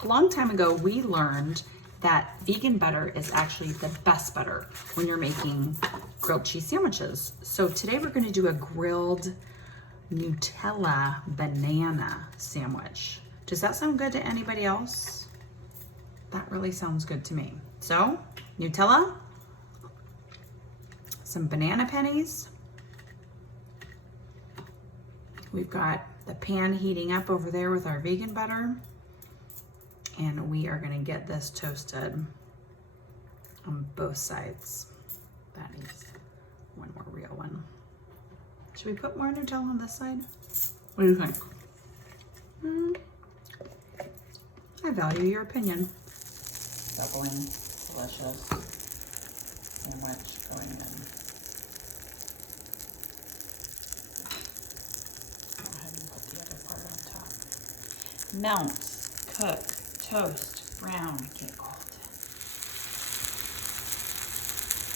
A long time ago, we learned that vegan butter is actually the best butter when you're making grilled cheese sandwiches. So today we're gonna do a grilled Nutella banana sandwich. Does that sound good to anybody else? That really sounds good to me. So, Nutella, some banana pennies. We've got the pan heating up over there with our vegan butter. And we are gonna get this toasted on both sides. That needs one more real one. Should we put more Nutella on this side? What do you think? I value your opinion. Bubbling, delicious sandwich going in. Go ahead and put the other part on top. Melt, cook, toast, brown, get golden.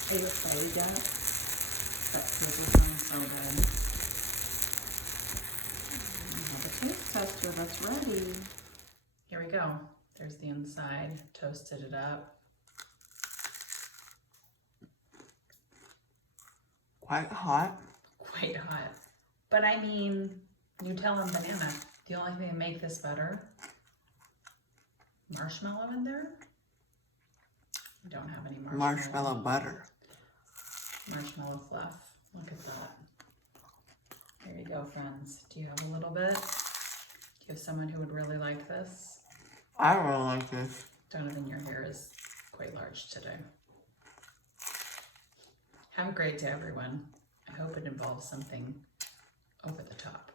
Are you excited yet? That sizzle sounds so good. We have a taste tester that's ready. Here we go. There's the inside, toasted it up. Quite hot. Quite hot. But I mean, Nutella and banana, the only thing that make this better. Marshmallow in there? We don't have any Marshmallow butter. Marshmallow fluff. Look at that. There you go, friends. Do you have a little bit? Do you have someone who would really like this? I really like this. Donovan, your hair is quite large today. Have a great day, everyone. I hope it involves something over the top.